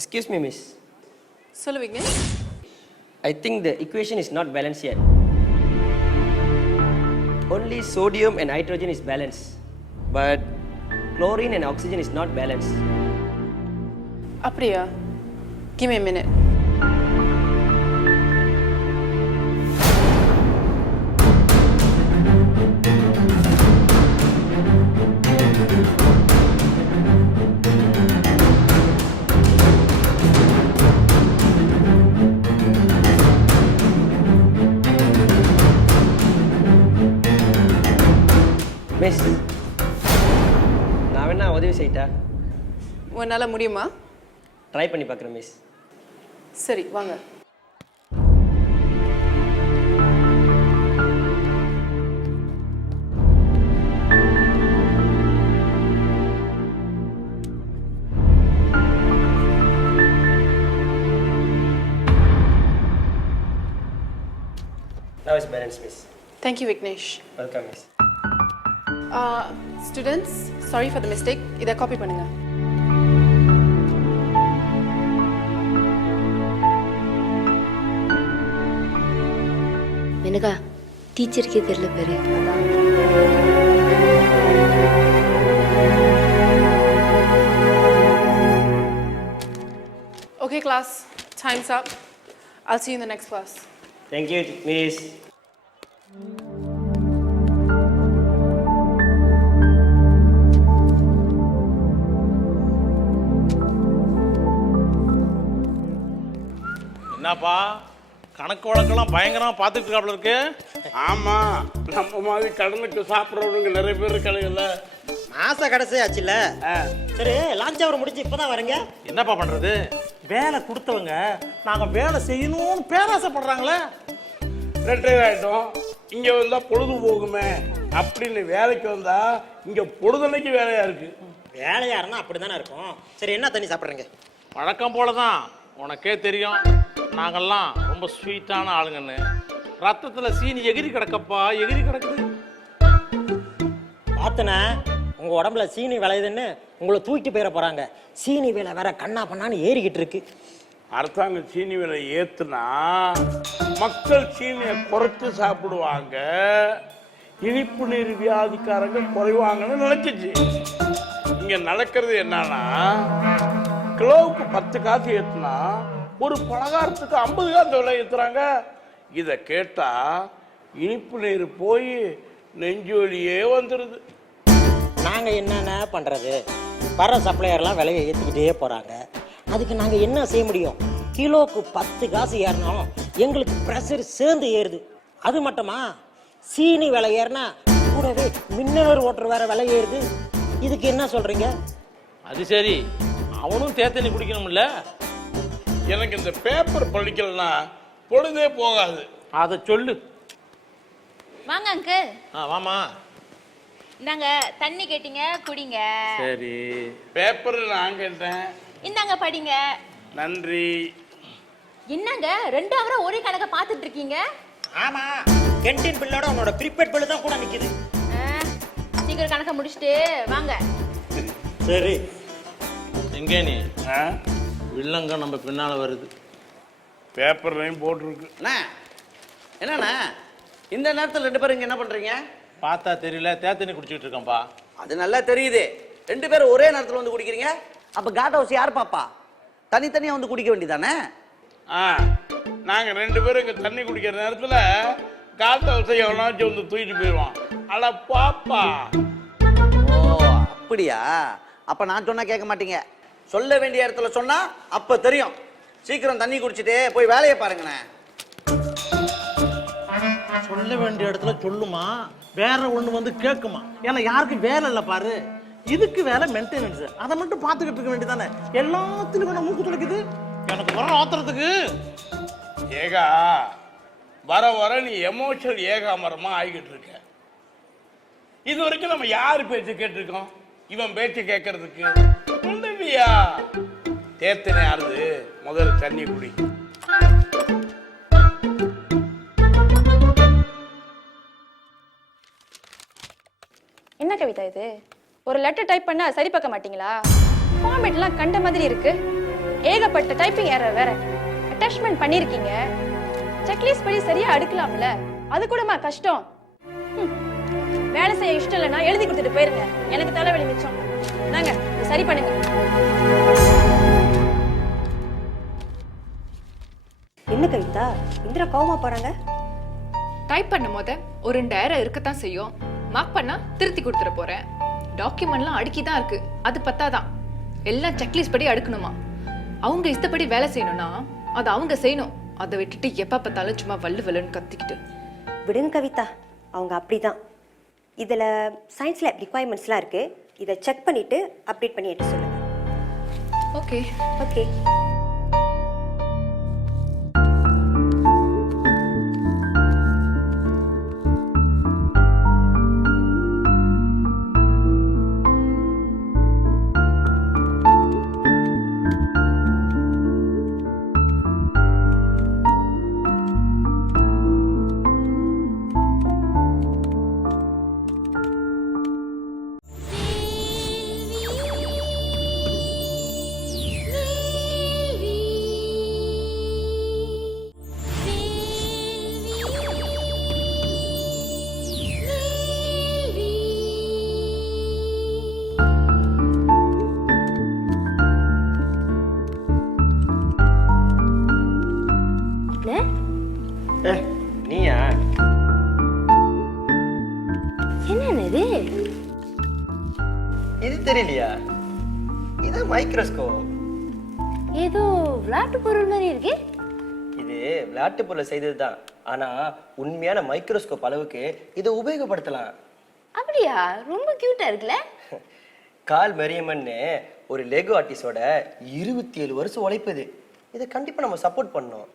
Excuse me, miss. சொல்லுவீங்க. I think the equation is not balanced yet. Only sodium and hydrogen is balanced, but chlorine and oxygen is not balanced. அப்படியா? Give me a minute. Miss, நான் வேணா உதவி செய்யிட்டா? உன்னால முடியுமா? Try பண்ணி பார்க்குறேன் miss. சரி வாங்க. Now it's balanced, miss. Thank you, Vignesh. Welcome, miss. Students, sorry for the mistake. இதை காப்பி பண்ணுங்க. எனக்கா டீச்சருக்கே தெரியல பேரு. Okay, class. Time's up. I'll see you in the next class. Thank you, miss. என்னப்பா கணக்கு வழக்கெல்லாம் பயங்கரமா பார்த்துட்டு இருக்காப்ல இருக்கு. ஆமா, நம்ம மாதிரி கடனுக்கு சாப்பிட்றவங்க நிறைய பேர் இருக்காங்கல்ல. மாச கடைசி ஆச்சுல்ல. சரி, லான்ச் அவர் முடிச்சு இப்பதான் வரீங்க. என்னப்பா பண்றது, வேலை கொடுத்தவங்க நாங்க வேலை செய்யணும்னு பேராசைப்படுறாங்களே. ரிட்டையர் ஆகிட்டோம், இங்க வந்தா பொழுது போகுமே அப்படின்னு வேலைக்கு வந்தா இங்க பொழுதனைக்கு வேலையா இருக்கு. வேலையா இருந்தா அப்படிதானே இருக்கும். சரி, என்ன தண்ணி சாப்பிட்றீங்க? வழக்கம் போலதான், உனக்கே தெரியும் நாங்கெல்லாம் ரொம்ப ஸ்வீட்டான ஆளுங்கன்னு. ரத்தத்துல சீனி எகிரி கிடக்கப்பா, எகிரி கிடக்குது. பார்த்தன உங்க உடம்புல சீனி விளையுதுன்னு உங்களை தூக்கிட்டு போயிட போறாங்க. சீனி விலை வேற கண்ணா பண்ணான்னு ஏறிக்கிட்டு இருக்கு. அரசாங்கம் சீனி விலை ஏத்துனா மக்கள் சீனியை குறைச்சு சாப்பிடுவாங்க, இனிப்பு நீர் வியாதிக்காரங்க குறைவாங்கன்னு நினைச்சிச்சு. இங்க நடக்கிறது என்னன்னா, கிலோவுக்கு 10 காசு ஏத்துனா ஒரு பலகாரத்துக்கு 50 காசு விலை ஏத்துறாங்க. இதை கேட்டா இனிப்பு நீர் போய் நெஞ்சு வலியே வந்துடுது. நாங்க என்னென்ன பண்றது? வர சப்ளையர்லாம் விலையை ஏற்றிக்கிட்டே போறாங்க. அதுக்கு நாங்க என்ன செய்ய முடியும்? கிலோக்கு 10 காசு ஏறினாலும் எங்களுக்கு ப்ரெஷர் சேர்ந்து ஏறுது. அது மட்டுமா, சீனி விலை ஏறினா கூடவே மின்னலர் ஓட்டர் வேற விலை ஏறுது. இதுக்கு என்ன சொல்றீங்க? அது சரி, அவனும் தேத்தண்ணி குடிக்கணும்ல. எனக்கு இந்த பேப்பர் படிக்கலன்னா பொழுதே போகாது. அதை சொல்லு. வாங்க அங்கிள். வாமா. இந்தாங்க தண்ணி கேட்டீங்க, குடிங்க. சரி, பேப்பர் நான் கேட்டேன். இந்தாங்க படிங்க. நன்றி. என்னங்க 2 ஹவரா ஒரே கணக்க பார்த்துட்டு இருக்கீங்க? ஆமா, கேண்டீன் பில்லோட உன்னோட ப்ரீபெய்ட் பில் தான் கூட நிக்குது. சீக்கிரம் கணக்க முடிச்சிட்டு வாங்க. சரி, எங்கே நீ? வில்லங்க நம்ம பின்னால வருது. பேப்பர்லையும் போட்டிருக்கு. என்னண்ணா இந்த நேரத்தில் 2 பேரும் இங்கே என்ன பண்ணுறீங்க? பார்த்தா தெரியல, தேத்தண்ணி குடிச்சிட்டு இருக்கேன்ப்பா. அது நல்லா தெரியுது. 2 பேரும் ஒரே நேரத்தில் வந்து குடிக்கிறீங்க. அப்ப காட் ஹவுஸ் யார் பாப்பா? தனித்தனியா வந்து குடிக்க வேண்டியதானே? நாங்க 2 பேரும் இங்க தண்ணி குடிக்கிற நேரத்துல காட் ஹவுஸை எவனாச்சும் வந்து தூக்கிட்டு போயிடுவான். அட பாப்பா. ஓ அப்படியா? அப்ப நான் சொன்னா கேட்க மாட்டீங்க. சொல்ல வேண்டிய இடத்துல சொன்னா அப்ப தெரியும். சீக்கிரம் தண்ணி குடிச்சிட்டு போய் வேலையை பாருங்கண்ணே. சொல்ல வேண்டிய இடத்துல சொல்லுமா, வேற ஒண்ணு வந்து கேட்குமா. ஏன்னா யாருக்கும் வேலை இல்லை பாரு. இதுக்கு வேலை மெயின்டெனன்ஸ். அதை மட்டும் பார்த்துக்கிட்டு இருக்க வேண்டியதானே. எல்லாத்துக்கும் மூக்கு துளைக்குது எனக்கு வர ஆத்திரத்துக்கு. ஏகா வர வர நீ எமோஷனல் ஏகாமரமா ஆகிக்கிட்டு இருக்க. இது வரைக்கும் நம்ம யாரு பேச்சு கேட்டிருக்கோம்? இவன் பேச்சு கேட்கறதுக்கு உண்மையா தேத்தனை ஆறுது. முதல்ல தண்ணி குடி. என்ன கவிதா இது? ஒரு லெட்டர் டைப் பண்ணா சரி பார்க்க மாட்டீங்களா? ஃபார்மேட்லாம் கண்ட மாதிரி இருக்கு. ஏகப்பட்ட டைப்பிங் எரர் வேற. அட்டாச்மெண்ட் பண்ணிருக்கீங்க. செக்லிஸ்ட் படி சரியா அடுக்கலாம்ல. அது கூடமா கஷ்டம்? வேலை செய்ய இஷ்டம் இல்லைன்னா எழுதி கொடுத்துட்டு போயிருங்க. எனக்கு தலைவலி மிச்சம். நாங்க சரி பண்ணுங்க. என்ன கவிதா, இந்திரா கோவமா போறாங்க? டைப் பண்ணும் போது ஒரு 2 error இருக்கத்தான் செய்யும். மார்க் பண்ணா திருத்தி கொடுத்துட போறேன். டாக்குமெண்ட்லாம் அடுக்கி தான் இருக்கு. அது பத்தாதான். எல்லாம் செக்லிஸ்ட் படி அடுக்கணுமா. அவங்க இஷ்டப்படி வேலை செய்யணும்னா அது அவங்க செய்யணும். அதை விட்டுட்டு எப்ப பார்த்தாலும் சும்மா வல்லு வல்லுன்னு கத்திக்கிட்டு. விடுங்க கவிதா, அவங்க அப்படிதான். இதில் சயின்ஸ் லேப் ரிக்வயர்மெண்ட்ஸ்லாம் இருக்கு. இதை செக் பண்ணிட்டு அப்டேட் பண்ணி எடுத்து சொல்லுங்க. Okay okay. நீயா? என்னது இது தெரியலையா? இது மைக்ரோஸ்கோப். ஏதோ விளையாட்டு பொருள் மாதிரி இருக்கு. இது விளையாட்டு பொருளை செய்தது தான். ஆனா உண்மையான மைக்ரோஸ்கோப் அளவுக்கு இதை உபயோகப்படுத்தலாம். அப்படியா? ரொம்ப கியூட்டா இருக்குல்ல? கால் மெரியமன்னு ஒரு லெகோ ஆர்டிஸ்டோட 27 வருஷம் உழைப்புது. இதை கண்டிப்பா நம்ம சப்போர்ட் பண்ணோம்.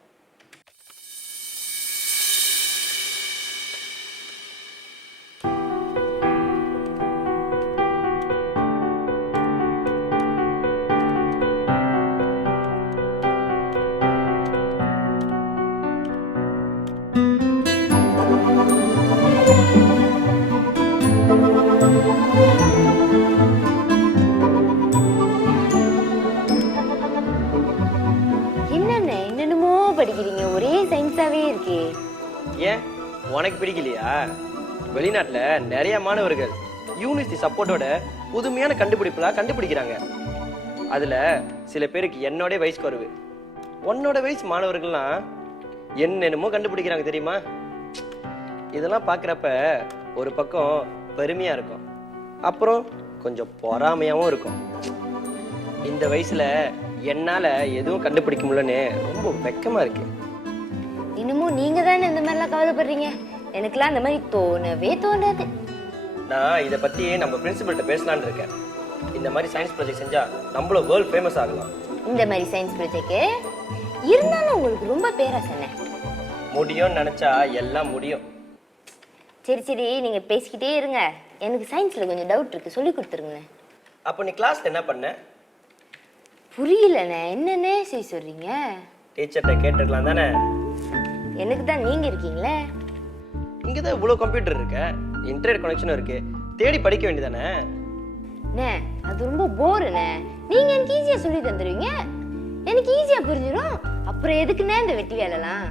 என்னென்னமோ படிக்கிறீங்க, ஒரே சயின்ஸாவே இருக்கே. ஏன் உனக்கு பிடிக்கலையா? வெளிநாட்டுல நிறைய மாணவர்கள் யூனிவர்சிட்டி சப்போர்ட்டோட புதுமையான கண்டுபிடிப்புலாம் கண்டுபிடிக்கிறாங்க. அதுல சில பேருக்கு என்னோட வயசு குறைவு, உன்னோட வயசு மாணவர்கள்லாம் என்னென்னமோ கண்டுபிடிக்கிறாங்க தெரியுமா? இதெல்லாம் பார்க்குறப்ப ஒரு பக்கம் பெருமையா இருக்கும், அப்புறம் கொஞ்சம் பொறாமையாவும் இருக்கும். இந்த வயசுல என்னால எதுவும் கண்டுபிடிக்க முடியலன்னு ரொம்ப வெக்கமா இருக்கு. இன்னமும் நீங்க தானே இந்த மாதிரிலாம் கவலைப்படுறீங்க. எனக்குலாம் அந்த மாதிரி தோணவே தோணாது. நான் இதை பத்தி நம்ம பிரின்சிபல்கிட்ட பேசலான்னு இருக்கேன். இந்த மாதிரி சயின்ஸ் ப்ராஜெக்ட் செஞ்சா நம்மளும் வேர்ல்ட் ஃபேமஸ் ஆகலாம். இந்த மாதிரி சயின்ஸ் ப்ராஜெக்ட் இருந்தாலும் உங்களுக்கு ரொம்ப பேராசனை. முடியும்னு நினைச்சா எல்லாம் முடியும். சரி சரி, நீங்க பேசிக்கிட்டே இருங்க. எனக்கு சயின்ஸ்ல கொஞ்சம் டவுட் இருக்கு, சொல்லி கொடுத்துருங்க. அப்போ நீ கிளாஸ்ல என்ன பண்ண? புரியலண்ணே, என்னன்னே செய்ய சொல்றீங்க? டீச்சர்கிட்ட கேட்டுக்கலாம் தானே. எனக்கு தான் நீங்க இருக்கீங்களே. இங்கே தான் இவ்வளோ கம்ப்யூட்டர் இருக்கு, இன்டர்நெட் கனெக்ஷனும் இருக்கு, தேடி படிக்க வேண்டியதானே. அண்ணே அது ரொம்ப போருண்ணே. நீங்க எனக்கு ஈஸியா சொல்லி தந்துடுவீங்க, எனக்கு ஈஸியா புரிஞ்சிடும். அப்புறம் எதுக்குண்ணே இந்த வெட்டி வேலைலாம்?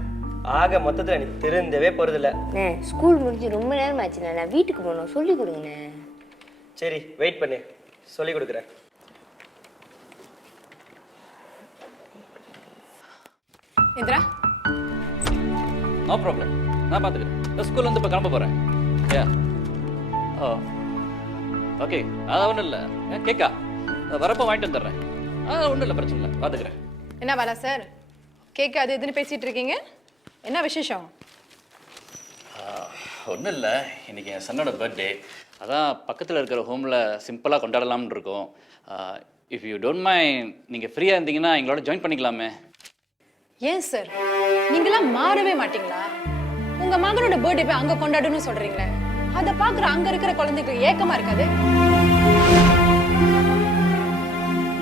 ஆக மொத்தத்தில் நீ திருந்தவே போறதில்ல. அண்ணே ஸ்கூல் முடிஞ்சு ரொம்ப நேரம் ஆச்சுண்ணே, நான் வீட்டுக்கு போகணும், சொல்லி கொடுங்கண்ணே. சரி வெயிட் பண்ணு, சொல்லி கொடுக்குறேன். இந்திரா நோ ப்ராப்ளம், நான் பார்த்துக்கிறேன். ஸ்கூல்ல இருந்து இப்போ கிளம்ப போகிறேன். ஏ ஓ ஓகே, அதான் ஒன்றும் இல்லை. கேக்கா வரப்போ வாங்கிட்டு வந்துடுறேன். ஒன்றும் இல்லை, பிரச்சனை இல்லை, பார்த்துக்கிறேன். என்ன பாலா சார், கேட்க அது இதுன்னு பேசிட்டு இருக்கீங்க, என்ன விசேஷம்? ஒன்றும் இல்லை, இன்றைக்கி என் சன்னோட பர்த்டே. அதான் பக்கத்தில் இருக்கிற ஹோமில் சிம்பிளாக கொண்டாடலாம்னு இருக்கோம். இஃப் யூ டோன்ட் மைண்ட், நீங்கள் ஃப்ரீயாக இருந்தீங்கன்னா எங்களோட ஜாயின் பண்ணிக்கலாமே. ஏன் சார், நீங்களாம் மாறவே மாட்டீங்களா? உங்க மகனோட பர்த்டே போய் அங்க கொண்டாடணும்னு சொல்றீங்களே, அதை பாக்குற அங்க இருக்கிற குழந்தைகளுக்கு ஏக்கமா இருக்காது?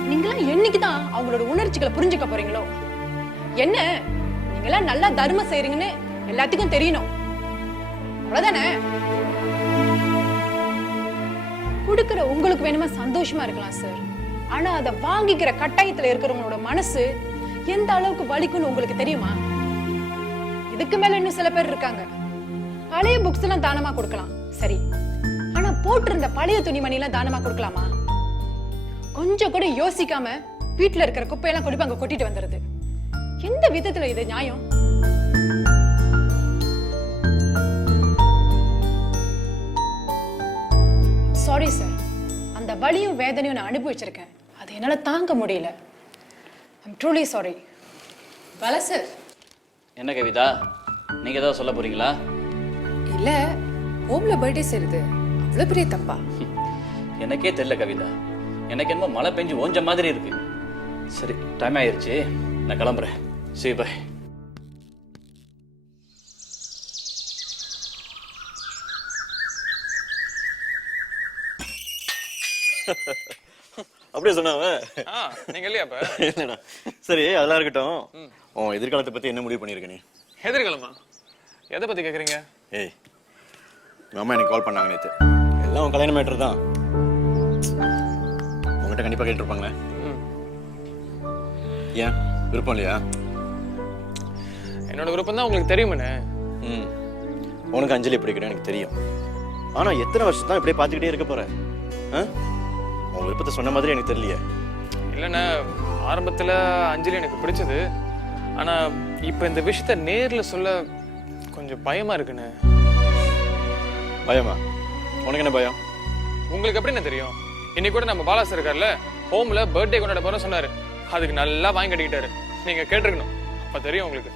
நீங்களாம் என்னைக்குதான் அவங்களோட உணர்ச்சிகளை புரிஞ்சுக்க போறீங்களோ? என்ன நீங்களாம் நல்லா தர்மம் செய்றீங்கன்னு எல்லாத்துக்கும் தெரியணும், அவ்வளவுதானே? கொடுக்கிற உங்களுக்கு வேணுமா சந்தோஷமா இருக்கலாம் சார், ஆனா அதை வாங்கிக்கிற கட்டாயத்துல இருக்கிறவங்களோட மனசு எந்த அளவுக்கு வலிக்குன்னு உங்களுக்கு தெரியுமா? இதுக்கு மேல இன்னும் சில பேர் இருக்காங்க, பழைய புக்ஸ் எல்லாம் தானமா கொடுக்கலாம் சரி, ஆனா போட்டிருந்த பழைய துணிமணி எல்லாம் தானமா கொடுக்கலாமா? கொஞ்சம் கூட யோசிக்காம வீட்டுல இருக்கிற குப்பையெல்லாம் கொண்டு போய் அங்க கொட்டிட்டு வந்துருது. எந்த விதத்துல இது நியாயம்? சாரி சார், அந்த வலியும் வேதனையும் நான் அனுபவிச்சிருக்கேன், அது என்னால தாங்க முடியல. I'm truly sorry. Bala sir. என்ன கவிதா, நீங்கள் ஏதாவது சொல்ல போகிறீங்களா? இல்ல, ஹோம்ல பர்த்டே செய்யுது அவ்வளவு பெரிய தப்பா? எனக்கே தெரியல கவிதா, எனக்கு என்னமோ மழை பெஞ்சு ஓஞ்ச மாதிரி இருக்கு. சரி, டைம் ஆயிருச்சு, நான் கிளம்புறேன். See you, bye. அப்படியே சொன்னாவன். நீங்க இல்லையா அப்ப? இல்லடா. சரி, அதெல்லாம் இருக்கட்டும். உன் எதிர்காலத்தை பத்தி என்ன முடிவு பண்ணிருக்க நீ? எதிர்காலமா? எதை பத்தி கேக்குறீங்க? ஏய், உங்க அம்மா எனக்கு கால் பண்ணாங்க நேத்து. எல்லாம் உன் கல்யாண மேட்டர் தான். உங்ககிட்ட கண்டிப்பா கேட்டிருப்பாங்களே. ஏன் விருப்பம் இல்லையா? என்னோட விருப்பம் தான் உங்களுக்கு தெரியுமே. உனக்கு அஞ்சலி பிடிக்கணும் எனக்கு தெரியும். ஆனா எத்தனை வருஷம் தான் இப்படியே பார்த்துக்கிட்டே இருக்க போற? உன் விருப்பத்தை சொன்ன மாதிரி எனக்கு தெரியலையே. இல்லைண்ணே, ஆரம்பத்துல அஞ்சலி எனக்கு பிடிச்சது, ஆனா இப்ப இந்த விஷயத்த நேர்ல சொல்ல கொஞ்சம் பயமா இருக்குண்ணே. பயமா? உனக்கு என்ன பயம்? உங்களுக்கு எப்படி என்ன தெரியும்? இன்னைக்கு கூட நம்ம பாலாஸ் இருக்கார்ல, ஹோம்ல பர்த்டே கொண்டாட போற சொன்னாரு, அதுக்கு நல்லா வாங்கி கட்டிக்கிட்டாரு. நீங்க கேட்டிருக்கணும், அப்ப தெரியும் உங்களுக்கு.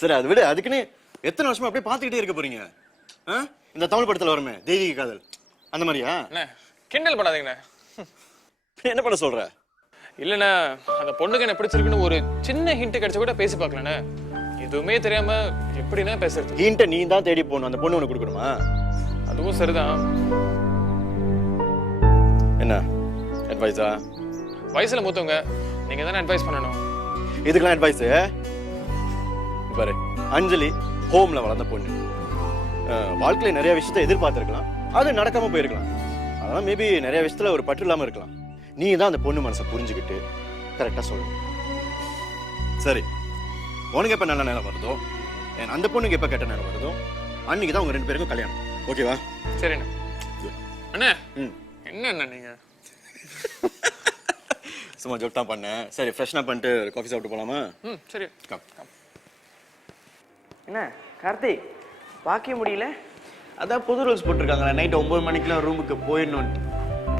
சரி, அது விட, அதுக்குன்னு எத்தனை வருஷமா அப்படியே பார்த்துக்கிட்டே இருக்க போறீங்க? இந்த தமிழ் படத்துல வருமே தெய்வீக காதல், அந்த மாதிரியா? கிண்டல் பண்ணாதீங்கண்ணே. என்ன பண்ண சொல்ற? இல்லண்ணே, அந்த பொண்ணுக்கு என்ன பிடிச்சிருக்குன்னு ஒரு சின்ன ஹிண்ட் கிடைச்ச கூட பேசி பார்க்கலண்ணே. எதுவுமே தெரியாம எப்படின்னா பேசுறது? ஹிண்ட நீ தான் தேடி போகணும், அந்த பொண்ணு உனக்கு கொடுக்கணுமா? அதுவும் சரிதான். என்ன அட்வைஸா? வயசுல மூத்தவங்க, நீங்க தானே அட்வைஸ் பண்ணணும். இதுக்கெல்லாம் அட்வைஸ் பாரு. அஞ்சலி ஹோம்ல வளர்ந்த பொண்ணு, வாழ்க்கையில நிறைய விஷயத்த எதிர்பார்த்திருக்கலாம், அது நடக்காம போயிருக்கலாம். அதெல்லாம் மேபி நிறைய விஷயத்துல ஒரு பற்று இல்லாம இருக்கலாம். நீ தான் அந்த பொண்ணு மனசை புரிஞ்சுக்கிட்டு கரெக்டா சொல்லணும். சரி, உனக்கு எப்ப நல்ல நேரம் வருதோ, அந்த பொண்ணுக்கு எப்ப கெட்ட நேரம் வருதோ, அன்னைக்கு தான் உங்க ரெண்டு பேருக்கும் கல்யாணம். ஓகேவா? சரிண்ணே. அண்ணே, என்ன நீங்க சும்மா ஜோக் தான் பண்ணேன். சரி, ஃப்ரெஷ்னா பண்ணிட்டு காஃபி சாப்பிட்டு போலாமா? சரி. என்ன கார்த்திக், பார்க்க முடியல? அதான் புது ரூல்ஸ் போட்டிருக்காங்க, நைட் 9 மணிக்கெல்லாம் ரூமுக்கு போயிடணும்ட்டு.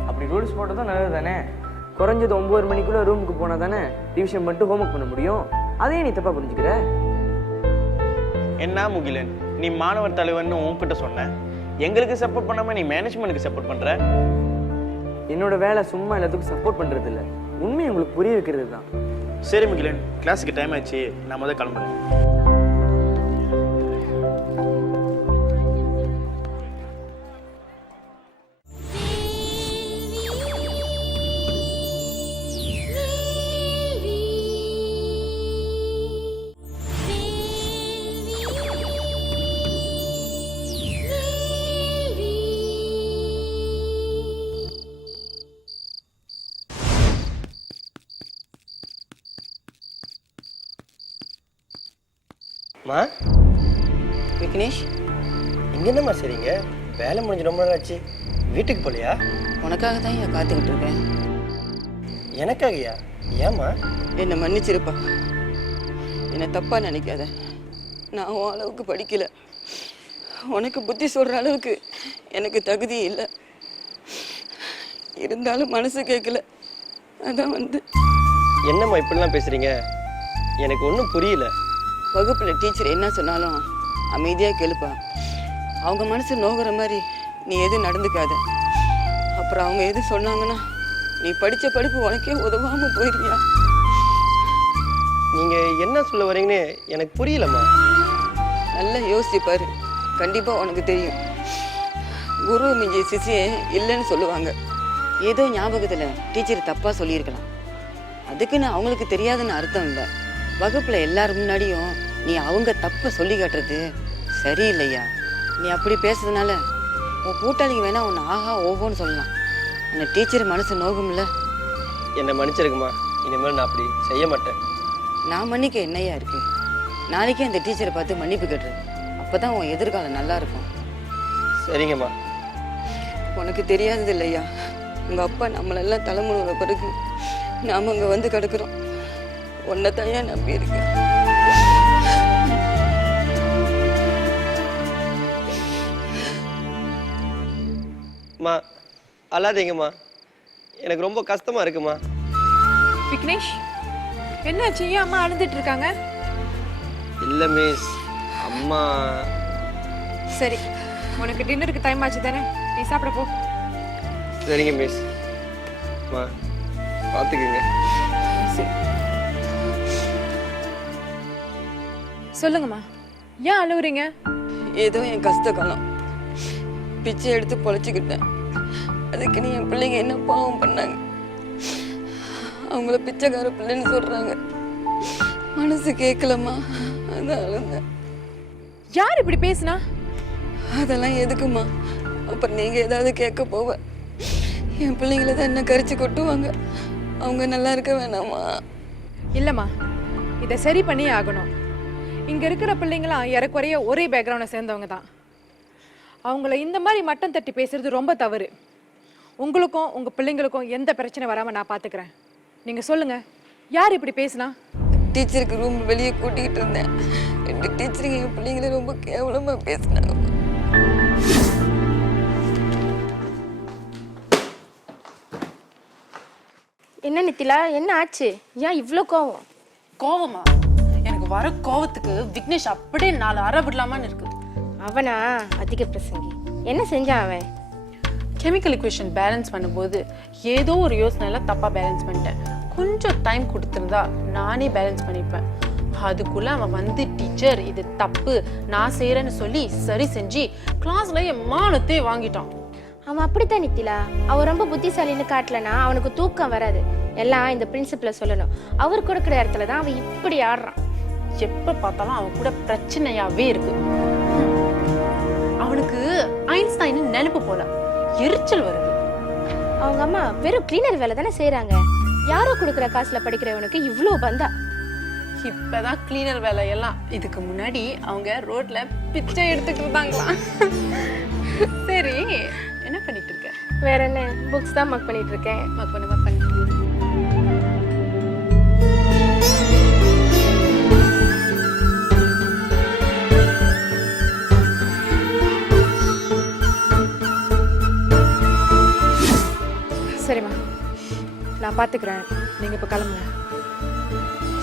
அப்படி ரூல்ஸ் போட்டது தான் நல்லது தானே. குறைஞ்சது 9 மணிக்குள்ள ரூமுக்கு போனால் தானே டிவிஷன் பண்ணிட்டு ஹோம்ஒர்க் பண்ண முடியும். அதையே நீ தப்பா புரிஞ்சுக்கிற. என்ன முகிலன், நீ மாணவர் தலைவர்னு உன்கிட்ட சொன்ன, எங்களுக்கு சப்போர்ட் பண்ணாம நீ மேனேஜ்மெண்ட்டுக்கு சப்போர்ட் பண்ற. என்னோட வேலை சும்மா எல்லாத்துக்கும் சப்போர்ட் பண்றது இல்லை, உண்மையை உங்களுக்கு புரிய வைக்கிறது தான். சரி முகிலன், கிளாஸுக்கு டைம் ஆச்சு, நான் முதல்ல கிளம்புறேன். மா, விக்னேஷ், இங்க என்னம்மா சரிங்க? வேலை முடிஞ்சு ரொம்ப நாள் ஆச்சு, வீட்டுக்கு போலையா? உனக்காக தான் இங்கே காத்துக்கிட்டு இருக்கேன். எனக்காகயா? ஏம்மா? என்னை மன்னிச்சிருப்பா. என்னை தப்பா நினைக்காத. நான் உன் அளவுக்கு படிக்கல, உனக்கு புத்தி சொல்ற அளவுக்கு எனக்கு தகுதி இல்லை. இருந்தாலும் மனசு கேட்கல, அதான் வந்து. என்னம்மா இப்படிலாம் பேசுறீங்க? எனக்கு ஒன்றும் புரியல. வகுப்புல டீச்சர் என்ன சொன்னாலும் அமைதியா கேளுப்பா. அவங்க மனசு நோகிற மாதிரி நீ எதுவும் நடந்துக்காத. அப்புறம் அவங்க எது சொன்னாங்கன்னா நீ படிச்ச படிப்பு உனக்கே உதவாம போயிருவியா? நீங்க என்ன சொல்ல வரீங்கன்னு எனக்கு புரியலம்மா. நல்லா யோசிச்சு பாரு, கண்டிப்பா உனக்கு தெரியும். குரு மிஞ்சி சிசியே இல்லைன்னு சொல்லுவாங்க. ஏதோ ஞாபகத்துல டீச்சர் தப்பா சொல்லியிருக்கலாம். அதுக்குன்னு அவங்களுக்கு தெரியாதுன்னு அர்த்தம் இல்லை. வகுப்புல எல்லாரும் முன்னாடியும் நீ அவங்க தப்ப சொல்லி காட்டுறது சரியில்லையா? நீ அப்படி பேசுறதுனால உன் கூட்டாளிங்க வேணா உன்னை ஆஹா ஓஹோன்னு சொல்லலாம். அந்த டீச்சர் மனசு நோகும்ல. என்னை மன்னிச்சிருக்குமா, இனிமேல் நான் அப்படி செய்ய மாட்டேன். நான் மன்னிக்க என்னையா இருக்கு? நாளைக்கே அந்த டீச்சரை பார்த்து மன்னிப்பு கேட்டுரு. அப்பதான் உன் எதிர்காலம் நல்லா இருக்கும். சரிங்கம்மா. உனக்கு தெரியாதது இல்லையா, உங்க அப்பா நம்மளெல்லாம் தலைமுறை பிறகு நாம அங்க வந்து கிடக்குறோம். உன்னைத்தான் ஏன் நம்பி இருக்கு. அம்மா அழாதீங்கம்மா, எனக்கு ரொம்ப கஷ்டமா இருக்குமா. விக்னேஷ், என்னாச்சு? ஏன் அம்மா அழுதுட்டு இருக்காங்க? இல்ல மிஸ், அம்மா. சரி, உனக்கு டின்னருக்கு டைம் ஆச்சு தானே, நீ சாப்பிட போ. சரிங்க மிஸ். அம்மா பார்த்துக்குங்க. சொல்லுங்கம்மா, ஏன் அழுவுறீங்க? ஏதோ என் கஷ்ட காலம், பிச்சை எடுத்து பொழைச்சிக்கிட்டேன். அதுக்குன்னு என் பிள்ளைங்க என்ன பாவம் பண்ணாங்க? அவங்கள பிச்சைக்கார பிள்ளைன்னு சொல்றாங்க. மனசு கேட்கலம்மா, அதான் அழுந்தேன். யார் இப்படி பேசுனா? அதெல்லாம் எதுக்குமா? அப்புறம் நீங்க ஏதாவது கேட்க போவ என் பிள்ளைங்கள தான் என்ன கரிச்சு கொட்டுவாங்க. அவங்க நல்லா இருக்க வேணாமா? இல்லம்மா, இதை சரி பண்ணி ஆகணும். இங்க இருக்கிற பிள்ளைங்களாம் ஏறக்குறைய ஒரே பேக்ரவுண்டை சேர்ந்தவங்க தான். அவங்கள இந்த மாதிரி மட்டம் தட்டி பேசுறது ரொம்ப தவறு. உங்களுக்கும் உங்க பிள்ளைங்களுக்கும் எந்த பிரச்சனை வராம நான் பாத்துக்கிறேன். நீங்க சொல்லுங்க, யார் இப்படி பேசுனா? டீச்சருக்கு ரூம் வெளியே கூட்டிகிட்டு இருந்தேன். 2 டீச்சருங்க என் பிள்ளைங்களை ரொம்ப கேவலமா பேசினாங்க. என்ன நித்திலா, என்ன ஆச்சு? ஏன் இவ்வளோ கோவம்? கோவமா? எனக்கு வர கோவத்துக்கு விக்னேஷ் அப்படியே 4 அறை விடலாமான்னு இருக்கு. அவனா அதிக பிரசங்கி. என்ன செஞ்சான் அவன்? கெமிக்கல் இக்குவேஷன் பேலன்ஸ் பண்ணும்போது ஏதோ ஒரு யோசனையில தப்பா பேலன்ஸ் பண்ணிட்டேன். கொஞ்சம் டைம் கொடுத்துருந்தா நானே பேலன்ஸ் பண்ணிப்பேன். அதுக்குள்ள அவன் வந்து டீச்சர் இது தப்பு, நான் செய்யறேன்னு சொல்லி சரி செஞ்சு கிளாஸ்ல என் மானத்தை வாங்கிட்டான். அவன் அப்படித்தான் நித்திலா. அவன் ரொம்ப புத்திசாலின்னு காட்டலனா அவனுக்கு தூக்கம் வராது. எல்லாம் இந்த பிரின்சிபலை சொல்லணும். அவர் கொடுக்குற இடத்துல தான் அவன் இப்படி ஆடுறான். எப்ப பார்த்தாலும் அவன் கூட பிரச்சனையாவே இருக்கு. அவனுக்கு ஐன்ஸ்டைன் நினைப்பு போல, எரிச்சல் வருது. அவங்க அம்மா வெறும் கிளீனர் வேலை தானே செய்யறாங்க. யாரோ கொடுக்குற காசுல படிக்கிறவனுக்கு இவ்வளோ பந்தா. இப்பதான் கிளீனர் வேலை எல்லாம், இதுக்கு முன்னாடி அவங்க ரோட்ல பிச்சை எடுத்துட்டு இருந்தாங்களாம். சரி, என்ன பண்ணிட்டு இருக்க? வேற என்ன, புக்ஸ் தான் மக் பண்ணிட்டு இருக்கேன். மக் பண்ண சரிம்மா, நான் பாத்துக்கிறேன். நீங்க இப்ப கிளம்புங்க.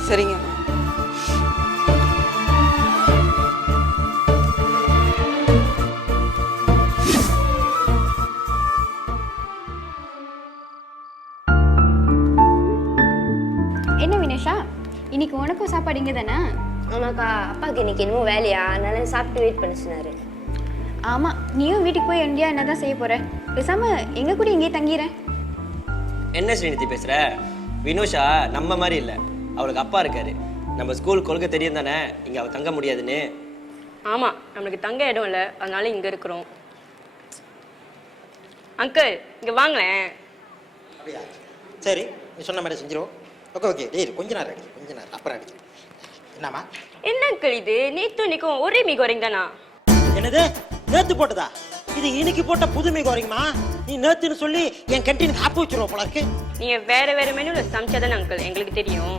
சரிங்கம்மா. என்ன வினேஷா, இன்னைக்கு உனக்கும் சாப்பாடு இங்கே தானே? ஆமாக்கா, அப்பாவுக்கு இன்னைக்கு இன்னும் வேலையா, அதனால சாப்பிட்டு வெயிட் பண்ண சொன்னாரு. ஆமாம், நீயும் வீட்டுக்கு போய் எங்கேயா என்ன தான் செய்ய போற? பேசாம எங்க கூட இங்கேயே தங்கிறேன். என்ன ஸ்ரீநிதி பேசுற? வினுஷா நம்ம மாதிரி இல்லை, அவளுக்கு அப்பா இருக்காரு. நம்ம ஸ்கூல் கொள்கை தெரியும் தானே, இங்கே அவள் தங்க முடியாதுன்னு. ஆமாம், நம்மளுக்கு தங்க இடம் இல்லை, அதனால இங்கே இருக்கிறோம். அங்கிள் இங்கே வாங்களேன். அப்படியா? சரி, நீ சொன்ன மாதிரி செஞ்சிருவோம். ஓகே ஓகே, டேய் கொஞ்ச நேரம் அடி, கொஞ்ச நேரம் அப்புறம் அடி. என்னம்மா? என்ன அங்கிள் இது? நேற்று நிற்கும் ஒரே மீ கோரிங் தானா? என்னது நேத்து போட்டதா? இது இன்னைக்கு போட்ட புதுமை கோரிங்கம்மா. நீ நேத்துன்னு சொல்லி என் கேண்டீனுக்கு ஆப்பு வச்சிருவோம் போல இருக்கு. நீங்கள் வேற வேற மெனுவில் சமைச்சாதானே அங்கிள் எங்களுக்கு தெரியும்.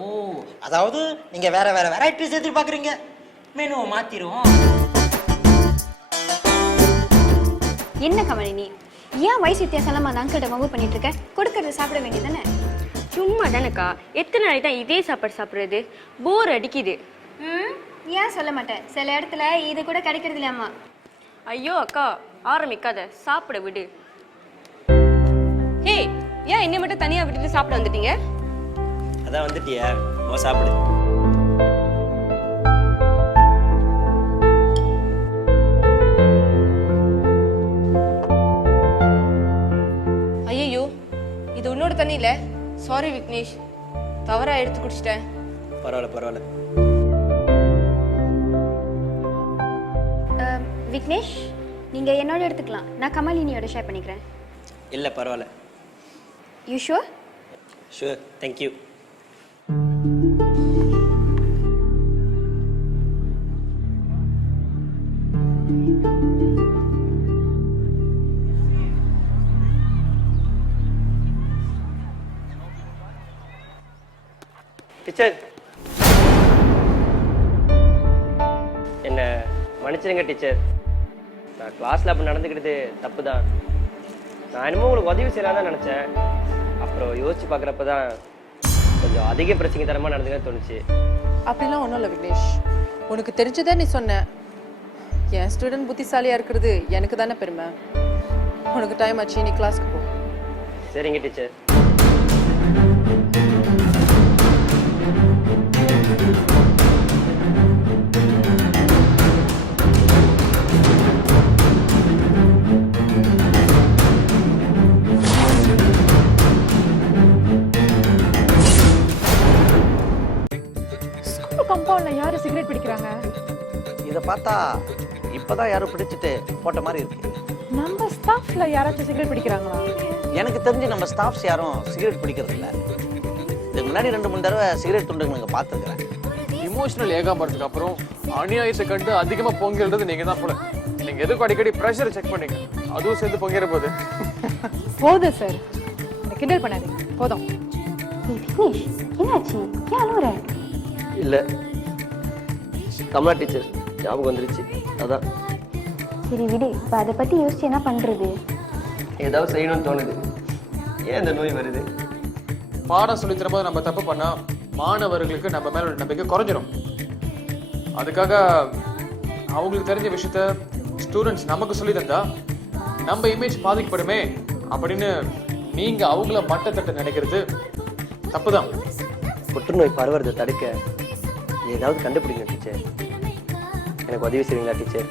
ஓ, அதாவது நீங்க வேற வேற வெரைட்டிஸ் எதிர்பார்க்குறீங்க. மெனுவை மாத்திருவோம். என்ன கமலினி, ஏன் வயசு வித்தியாசம் அந்த அங்கிட்ட வம்பு பண்ணிட்டு இருக்க? கொடுக்கறத சாப்பிட வேண்டியதானே? சும்மா தானேக்கா, எத்தனை நாளைக்கு தான் இதே சாப்பாடு சாப்பிட்றது? போர் அடிக்குது. ஏன் சொல்ல மாட்டேன், சில இடத்துல இது கூட கிடைக்கிறது இல்லையாம்மா. ஐயோ அக்கா, ஆரம்பிக்காத, சாப்பிட விடு. ஹே, ஏன் என்னை மட்டும் தனியா விட்டுட்டு சாப்பிட வந்துட்டீங்க? அதான் வந்துட்டியா, சாப்பிடு. ஐயோ, இது உன்னோட தண்ணி இல்ல. சாரி விக்னேஷ், தவறா எடுத்து குடிச்சிட்டேன். பரவாயில்ல பரவாயில்ல. விக்னேஷ், நீங்க என்னோட எடுத்துக்கலாம், நான் கமலினியோட ஷேர் பண்ணிக்கிறேன். இல்லை பரவாயில்ல. You sure? Sure, thank you. Teacher, என்ன மன்னிச்சிருங்க டீச்சர். நான் கிளாஸில் அப்படி நடந்துக்கிட்டது தப்பு தான். நான் என்னமோ உங்களுக்கு உதவி செய்யலாம் தான் நினச்சேன். அப்புறம் யோசிச்சு பார்க்குறப்ப தான் கொஞ்சம் அதிக பிரச்சனை தரமாக நடந்துக்கன்னு தோணுச்சு. அப்படிலாம் ஒன்றும் இல்லை விக்னேஷ், உனக்கு தெரிஞ்சதே நீ சொன்ன. என் ஸ்டூடெண்ட் புத்திசாலியாக இருக்கிறது எனக்கு தானே பெருமை. உனக்கு டைம் ஆச்சு, நீ கிளாஸ்க்கு போ. சரிங்க டீச்சர். கம்பவுண்ட்ல யாரு சிகரெட் பிடிக்கிறாங்க? இதை பார்த்தா இப்பதான் யாரும் பிடிச்சிட்டு போட்ட மாதிரி இருக்கு. நம்ம ஸ்டாஃப்ல யாராச்சும் சிகரெட் பிடிக்கிறாங்களா? எனக்கு தெரிஞ்சு நம்ம ஸ்டாஃப்ஸ் யாரும் சிகரெட் பிடிக்கிறது இல்லை. இதுக்கு முன்னாடி 2-3 தடவை சிகரெட் துண்டுங்க நாங்கள் பார்த்துருக்குறேன். இமோஷனல் ஏகாமறதுக்கு அப்புறம் அநியாயத்தை கண்டு அதிகமா பொங்கிறது நீங்க தான் போல. நீங்க எதுக்கும் அடிக்கடி ப்ரெஷர் செக் பண்ணீங்க, அதுவும் சேர்ந்து பொங்கிற போது. போதும் சார், இந்த கிண்டல் பண்ணாதீங்க, போதும். விக்னேஷ், என்னாச்சு? ஏன் அழுவுற? இல்லை, கமலா டீச்சர் ஞாபகம் வந்துருச்சு, அதான். சரி விடு, இப்போ அதை பற்றி யோசிச்சு என்ன பண்ணுறது? ஏதாவது செய்யணும்னு தோணுது. ஏன் இந்த நோய் வருது? பாடம் சொல்லி தரும்போது நம்ம தப்பு பண்ணா மாணவர்களுக்கு நம்ம மேல உள்ள நம்பிக்கை குறைஞ்சிரும். அதுக்காக அவங்களுக்கு தெரிஞ்ச விஷயத்த ஸ்டூடெண்ட்ஸ் நமக்கு சொல்லி தந்தா நம்ம இமேஜ் பாதிக்கப்படுமே அப்படின்னு நீங்க அவங்கள மட்டத்தட்ட நினைக்கிறது தப்புதான். புற்றுநோய் பரவுறதை தடுக்க ஏதாவது கண்டுபிடிங்க டீச்சர். எனக்கு உதவி செய்வீங்களா டீச்சர்?